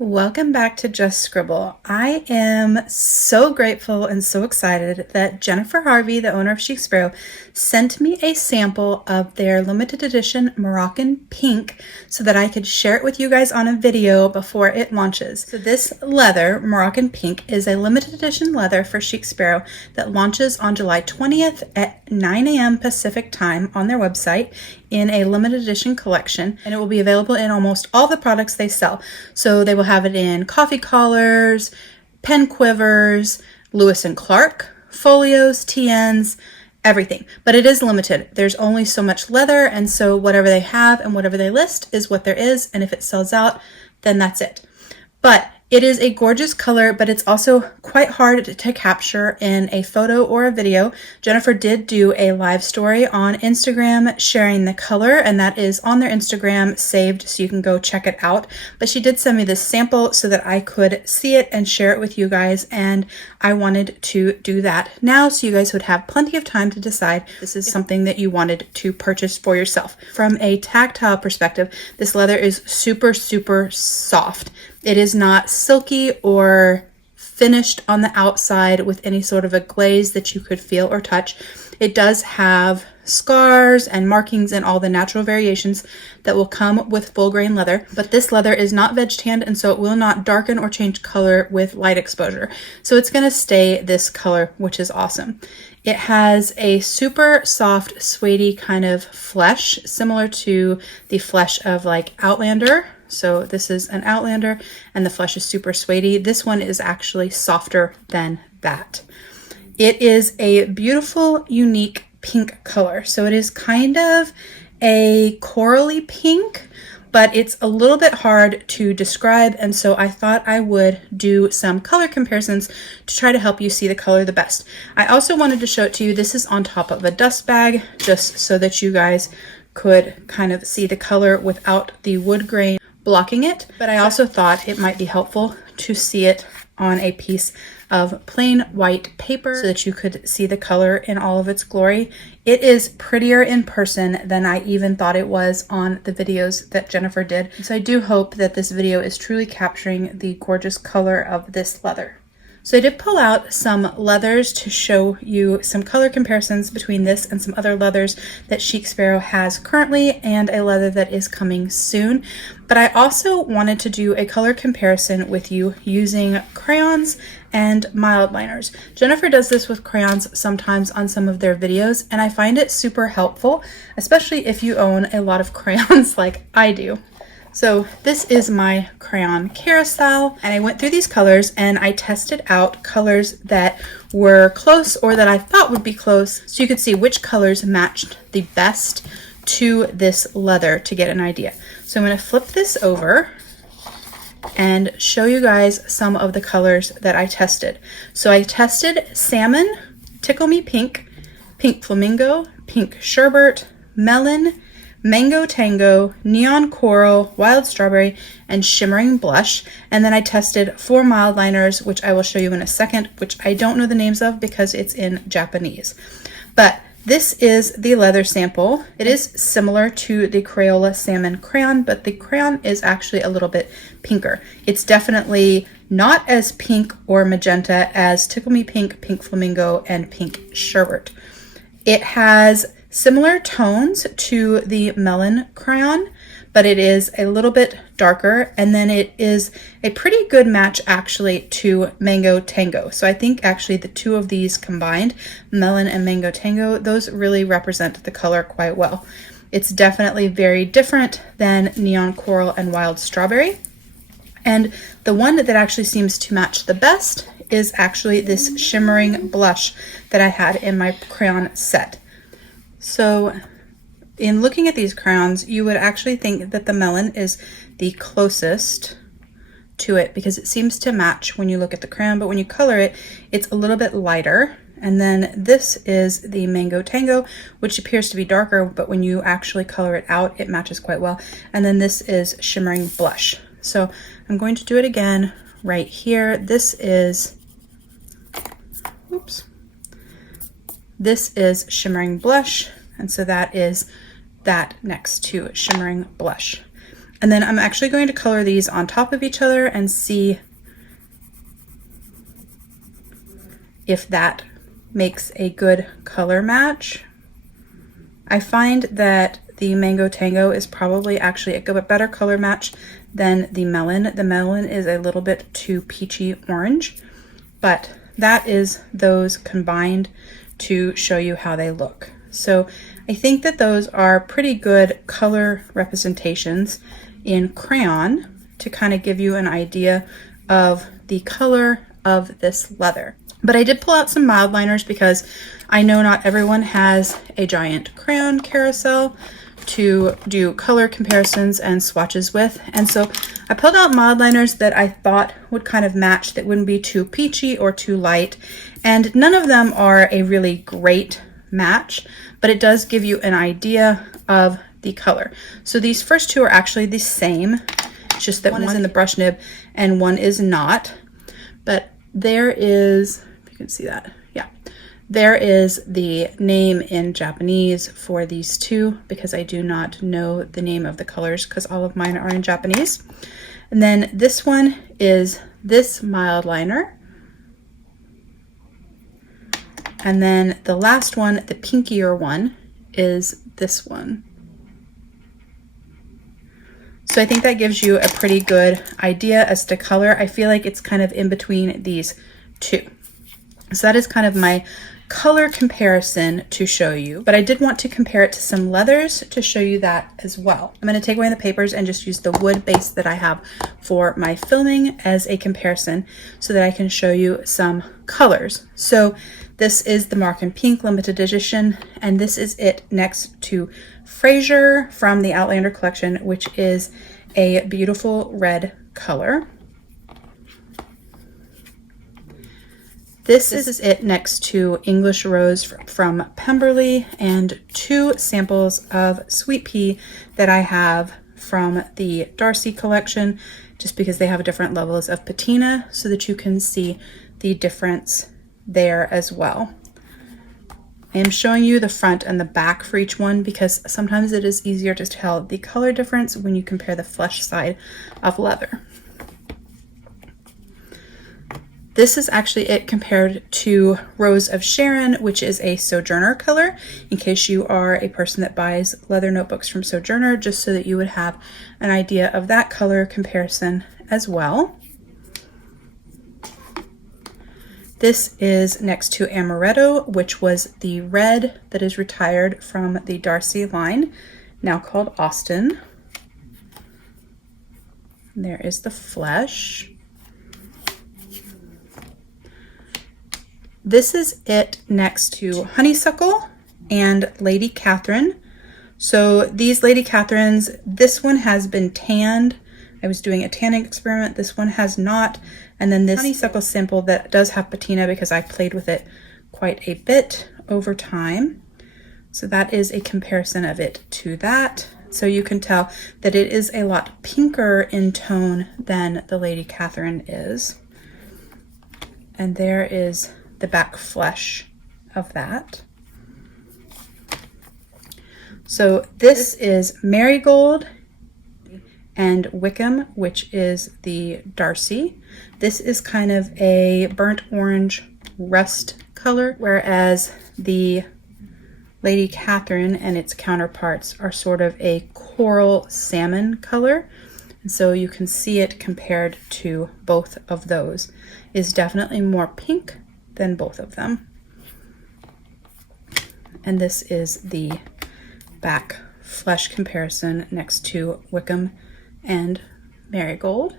Welcome back to Just Scribble. I am so grateful and so excited that Jennifer Harvey, the owner of Chic Sparrow, sent me a sample of their limited edition Moroccan Pink so that I could share it with you guys on a video before it launches. So this leather, Moroccan Pink, is a limited edition leather for Chic Sparrow that launches on July 20th at 9 a.m. Pacific time on their website in a limited edition collection, and it will be available in almost all the products they sell. So they will have it in coffee collars, pen quivers, Lewis and Clark, folios, TNs, everything. But it is limited. There's only so much leather, and so whatever they have and whatever they list is what there is, and if it sells out, then that's it. But it is a gorgeous color, but it's also quite hard to capture in a photo or a video. Jennifer did do a live story on Instagram sharing the color, and that is on their Instagram saved, so you can go check it out. But she did send me this sample so that I could see it and share it with you guys, and I wanted to do that now so you guys would have plenty of time to decide if this is something that you wanted to purchase for yourself. From a tactile perspective, this leather is super, super soft. It is not silky or finished on the outside with any sort of a glaze that you could feel or touch. It does have scars and markings and all the natural variations that will come with full grain leather, but this leather is not veg tanned, and so it will not darken or change color with light exposure. So it's going to stay this color, which is awesome. It has a super soft, suede kind of flesh, similar to the flesh of like Outlander. So this is an Outlander, and the flesh is super suede. This one is actually softer than that. It is a beautiful, unique pink color. So it is kind of a corally pink, but it's a little bit hard to describe, and so I thought I would do some color comparisons to try to help you see the color the best. I also wanted to show it to you. This is on top of a dust bag, just so that you guys could kind of see the color without the wood grain blocking it, but I also thought it might be helpful to see it on a piece of plain white paper so that you could see the color in all of its glory. It is prettier in person than I even thought it was on the videos that Jennifer did. So I do hope that this video is truly capturing the gorgeous color of this leather. So I did pull out some leathers to show you some color comparisons between this and some other leathers that Chic Sparrow has currently and a leather that is coming soon. But I also wanted to do a color comparison with you using crayons and Mildliners. Jennifer does this with crayons sometimes on some of their videos, and I find it super helpful, especially if you own a lot of crayons like I do. So this is my crayon carousel, and I went through these colors and I tested out colors that were close or that I thought would be close, so you could see which colors matched the best to this leather to get an idea. So I'm going to flip this over and show you guys some of the colors that I tested. So I tested salmon, tickle me pink, pink flamingo, pink sherbet, melon, mango tango, neon coral, wild strawberry, and shimmering blush. And then I tested 4 Mildliners, which I will show you in a second, which I don't know the names of because it's in Japanese. But this is the leather sample. It is similar to the Crayola Salmon Crayon, but the crayon is actually a little bit pinker. It's definitely not as pink or magenta as Tickle Me Pink, Pink Flamingo, and Pink Sherbet. It has similar tones to the Melon Crayon, but it is a little bit darker, and then it is a pretty good match actually to Mango Tango. So I think actually the two of these combined, Melon and Mango Tango, those really represent the color quite well. It's definitely very different than Neon Coral and Wild Strawberry. And the one that actually seems to match the best is actually this shimmering blush that I had in my crayon set. So in looking at these crayons, you would actually think that the melon is the closest to it because it seems to match when you look at the crayon, but when you color it, it's a little bit lighter. And then this is the Mango Tango, which appears to be darker, but when you actually color it out, it matches quite well. And then this is Shimmering Blush. So I'm going to do it again right here. This is, oops. This is Shimmering Blush, and so that is that next to Shimmering Blush. And then I'm actually going to color these on top of each other and see if that makes a good color match. I find that the Mango Tango is probably actually a better color match than the melon. The melon is a little bit too peachy orange, but that is those combined to show you how they look. So I think that those are pretty good color representations in crayon to kind of give you an idea of the color of this leather. But I did pull out some Mildliners because I know not everyone has a giant crayon carousel to do color comparisons and swatches with. And so I pulled out Mildliners that I thought would kind of match, that wouldn't be too peachy or too light. And none of them are a really great match, but it does give you an idea of the color. So these first two are actually the same, it's just that one is in the brush nib and one is not. But there is, if you can see that, yeah, there is the name in Japanese for these two, because I do not know the name of the colors because all of mine are in Japanese. And then this one is this Mildliner. And then the last one, the pinkier one, is this one. So I think that gives you a pretty good idea as to color. I feel like it's kind of in between these two. So that is kind of my color comparison to show you, but I did want to compare it to some leathers to show you that as well. I'm going to take away the papers and just use the wood base that I have for my filming as a comparison so that I can show you some colors. So this is the Moroccan Pink limited edition, and this is it next to Fraser from the Outlander collection, which is a beautiful red color. This is it next to English Rose from Pemberley, and two samples of Sweet Pea that I have from the Darcy collection, just because they have different levels of patina so that you can see the difference there as well. I am showing you the front and the back for each one because sometimes it is easier to tell the color difference when you compare the flesh side of leather. This is actually it compared to Rose of Sharon, which is a Sojourner color, in case you are a person that buys leather notebooks from Sojourner, just so that you would have an idea of that color comparison as well. This is next to Amaretto, which was the red that is retired from the Darcy line, now called Austin. And there is the flesh. This is it next to Honeysuckle and Lady Catherine. So these Lady Catherines, this one has been tanned. I was doing a tanning experiment. This one has not. And then this Honeysuckle sample that does have patina because I played with it quite a bit over time. So that is a comparison of it to that. So you can tell that it is a lot pinker in tone than the Lady Catherine is. And there is the back flesh of that. So this is Marigold and Wickham, which is the Darcy. This is kind of a burnt orange rust color, whereas the Lady Catherine and its counterparts are sort of a coral salmon color. And so you can see it compared to both of those is definitely more pink than both of them. And this is the back flesh comparison next to Wickham and Marigold.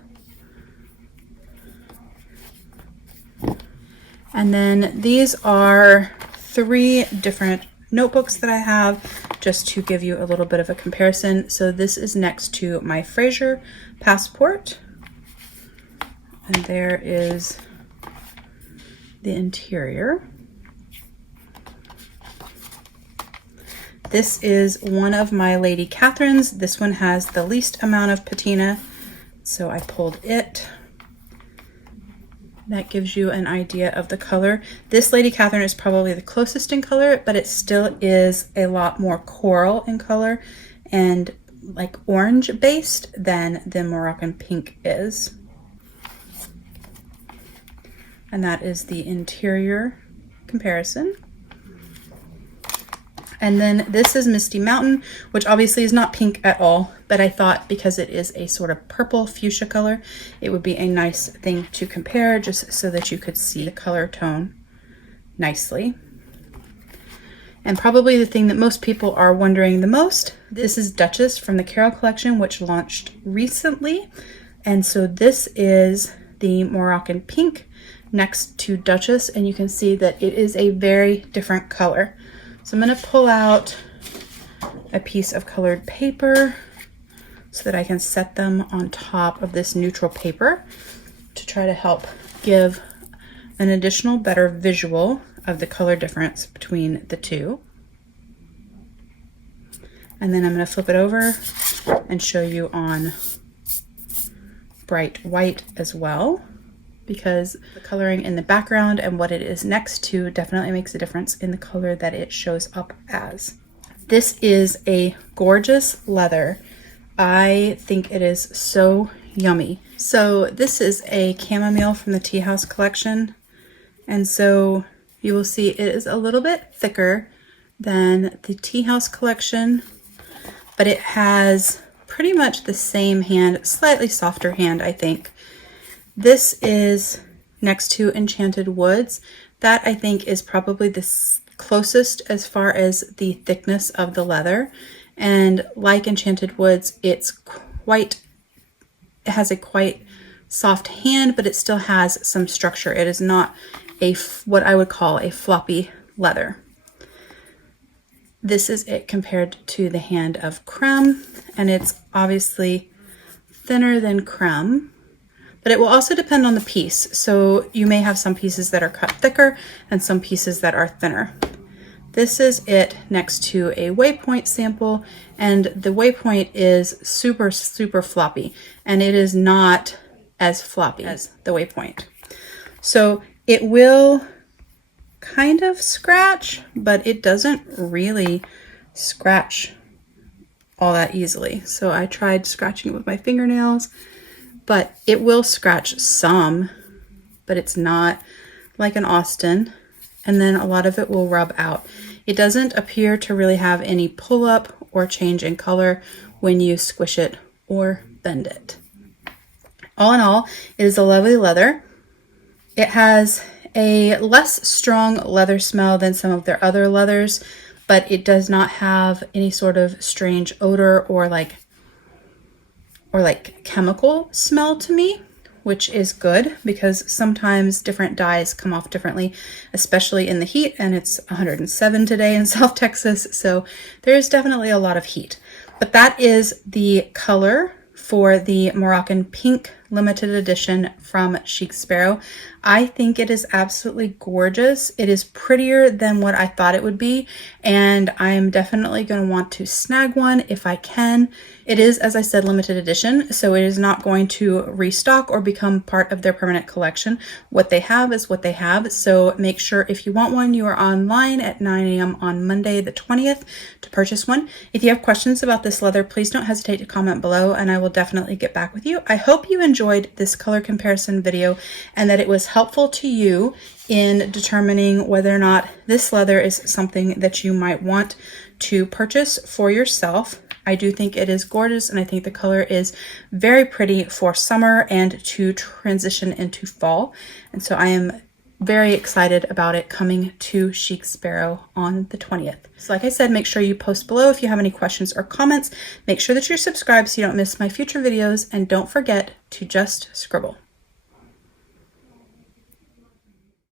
And then these are three different notebooks that I have just to give you a little bit of a comparison. So this is next to my Fraser Passport, and there is the interior. This is one of my Lady Catherines. This one has the least amount of patina, so I pulled it. That gives you an idea of the color. This Lady Catherine is probably the closest in color, but it still is a lot more coral in color and like orange based than the Moroccan Pink is. And that is the interior comparison. And then this is Misty Mountain, which obviously is not pink at all, but I thought because it is a sort of purple fuchsia color, it would be a nice thing to compare just so that you could see the color tone nicely. And probably the thing that most people are wondering the most, this is Duchess from the Carol collection, which launched recently. And so this is the Moroccan Pink next to Duchess, and you can see that it is a very different color. So I'm going to pull out a piece of colored paper so that I can set them on top of this neutral paper to try to help give an additional better visual of the color difference between the two. And then I'm going to flip it over and show you on bright white as well, because the coloring in the background and what it is next to definitely makes a difference in the color that it shows up as. This is a gorgeous leather. I think it is so yummy. So this is a chamomile from the Tea House collection. And so you will see it is a little bit thicker than the Tea House collection, but it has pretty much the same hand, slightly softer hand, I think. This is next to Enchanted Woods. That I think is probably the closest as far as the thickness of the leather. And like Enchanted Woods, it has a quite soft hand, but it still has some structure. It is not what I would call a floppy leather. This is it compared to the hand of Creme, and it's obviously thinner than Creme, but it will also depend on the piece. So you may have some pieces that are cut thicker and some pieces that are thinner. This is it next to a Waypoint sample, and the Waypoint is super, super floppy, and it is not as floppy as the Waypoint. So it will kind of scratch, but it doesn't really scratch all that easily. So I tried scratching it with my fingernails, but it will scratch some, but it's not like an Austin. And then a lot of it will rub out. It doesn't appear to really have any pull up or change in color when you squish it or bend it. All in all, it is a lovely leather. It has a less strong leather smell than some of their other leathers, but it does not have any sort of strange odor or like chemical smell to me, which is good because sometimes different dyes come off differently, especially in the heat, and it's 107 today in South Texas, so there's definitely a lot of heat. But that is the color for the Moroccan Pink limited edition from Chic Sparrow. I think it is absolutely gorgeous. It is prettier than what I thought it would be, and I'm definitely going to want to snag one if I can. It is, as I said, limited edition, so it is not going to restock or become part of their permanent collection. What they have is what they have, so make sure if you want one, you are online at 9 a.m. on Monday the 20th to purchase one. If you have questions about this leather, please don't hesitate to comment below, and I will definitely get back with you. I hope you enjoyed this color comparison video and that it was helpful to you in determining whether or not this leather is something that you might want to purchase for yourself. I do think it is gorgeous, and I think the color is very pretty for summer and to transition into fall. And so I am very excited about it coming to Chic Sparrow on the 20th. So like I said, make sure you post below if you have any questions or comments. Make sure that you're subscribed so you don't miss my future videos, and don't forget to just scribble.